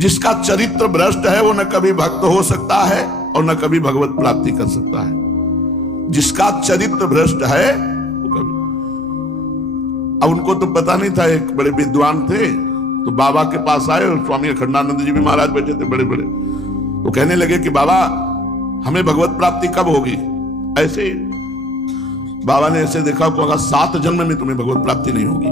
जिसका चरित्र भ्रष्ट है वो न कभी भक्त हो सकता है और न कभी भगवत प्राप्ति कर सकता है। जिसका चरित्र भ्रष्ट है वो कभी। अब उनको तो पता नहीं था, एक बड़े विद्वान थे तो बाबा के पास आए और स्वामी अखंडानंद जी भी महाराज बैठे थे बड़े बड़े। तो कहने लगे कि बाबा हमें भगवत प्राप्ति कब होगी? ऐसे ही बाबा ने ऐसे देखा को कहा 7 जन्म में तुम्हें भगवत प्राप्ति नहीं होगी।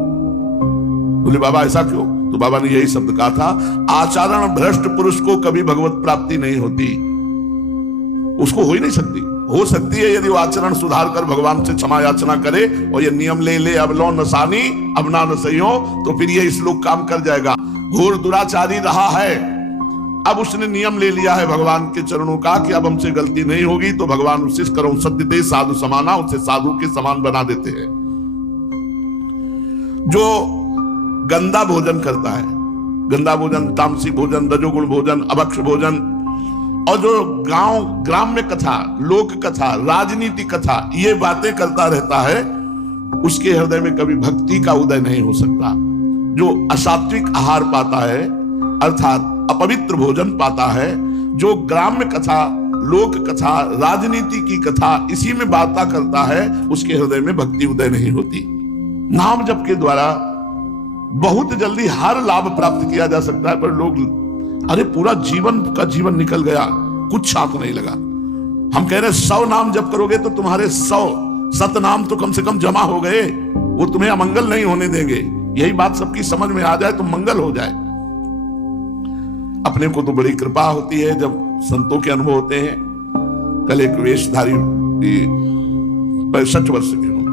बोले बाबा ऐसा क्यों? तो बाबा ने यही शब्द कहा था, आचरण भ्रष्ट पुरुष को कभी भगवत प्राप्ति नहीं होती। उसको हो ही नहीं सकती। हो सकती है यदि वो आचरण सुधार कर भगवान से क्षमा याचना करे और ये नियम ले अब लो नसानी अब ना नसइयो, तो फिर ये श्लोक काम कर जाएगा। घोर दुराचारी रहा है, अब उसने नियम ले लिया है भगवान के चरणों का कि अब हमसे गलती नहीं होगी, तो भगवान उसे करो सत्यते साधु समाना, उसे साधु के समान बना देते हैं। जो गंदा भोजन करता है, गंदा भोजन, तामसिक भोजन, रजोगुण भोजन, अभक्ष भोजन, और जो ग्राम्य कथा, लोक कथा, राजनीति कथा ये बातें करता रहता है, उसके हृदय में कभी भक्ति का उदय नहीं हो सकता। जो असात्विक आहार पाता है अर्थात अपवित्र भोजन पाता है, जो ग्राम्य कथा, लोक कथा, राजनीति की कथा इसी में बातें करता है, उसके हृदय में भक्ति उदय नहीं होती। नाम जप के द्वारा बहुत जल्दी हर लाभ प्राप्त किया जा सकता है, पर लोग अरे पूरा जीवन का जीवन निकल गया, कुछ साथ नहीं लगा। हम कह रहे 100 नाम जप करोगे तो तुम्हारे 100 सतनाम तो कम से कम जमा हो गए, वो तुम्हें अमंगल नहीं होने देंगे। यही बात सबकी समझ में आ जाए तो मंगल हो जाए। अपने को तो बड़ी कृपा होती है जब संतों के अनुभव होते हैं। कल एक वेशधारी 65 वर्ष के होंगे,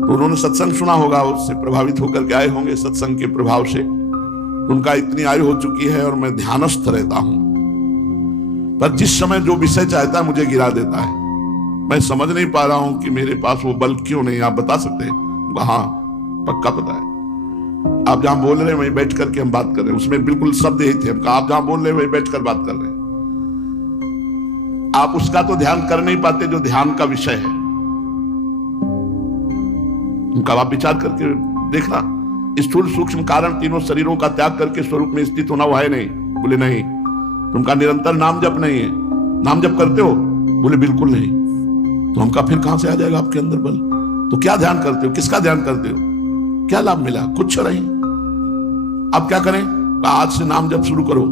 तो उन्होंने सत्संग सुना होगा, उससे प्रभावित होकर के आए होंगे सत्संग के प्रभाव से। उनका इतनी आयु हो चुकी है और मैं ध्यानस्थ रहता हूं, पर जिस समय जो विषय चाहता है मुझे गिरा देता है। मैं समझ नहीं पा रहा हूं कि मेरे पास वो बल क्यों नहीं, आप बता सकते हैं? हाँ पक्का पता है। आप जहां बोल रहे हैं वहीं बैठ करके हम बात कर रहे हैं, उसमें बिल्कुल शब्द यही थे। हम आप जहां बोल रहे हैं वहीं बैठ कर बात कर रहे हैं। आप उसका तो ध्यान कर नहीं पाते जो ध्यान का विषय है। उनका आप विचार करके देखना, स्थूल सूक्ष्म कारण तीनों शरीरों का त्याग करके स्वरूप में स्थित होना वो है नहीं। बोले नहीं। तुमका निरंतर नाम जप नहीं है। नाम जप करते हो? बोले बिल्कुल नहीं। तो हमका फिर कहां से आ जाएगा आपके अंदर बल? तो क्या ध्यान करते हो? किसका ध्यान करते हो? क्या लाभ मिला? कुछ नहीं। अब क्या करें? आज से नाम जप शुरू करो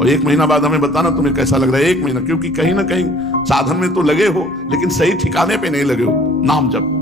और 1 महीना बाद हमें बताना तुम्हें कैसा लग रहा है। 1 महीना, क्योंकि कहीं ना कहीं साधन में तो लगे हो लेकिन सही ठिकाने पे नहीं लगे हो। नाम जप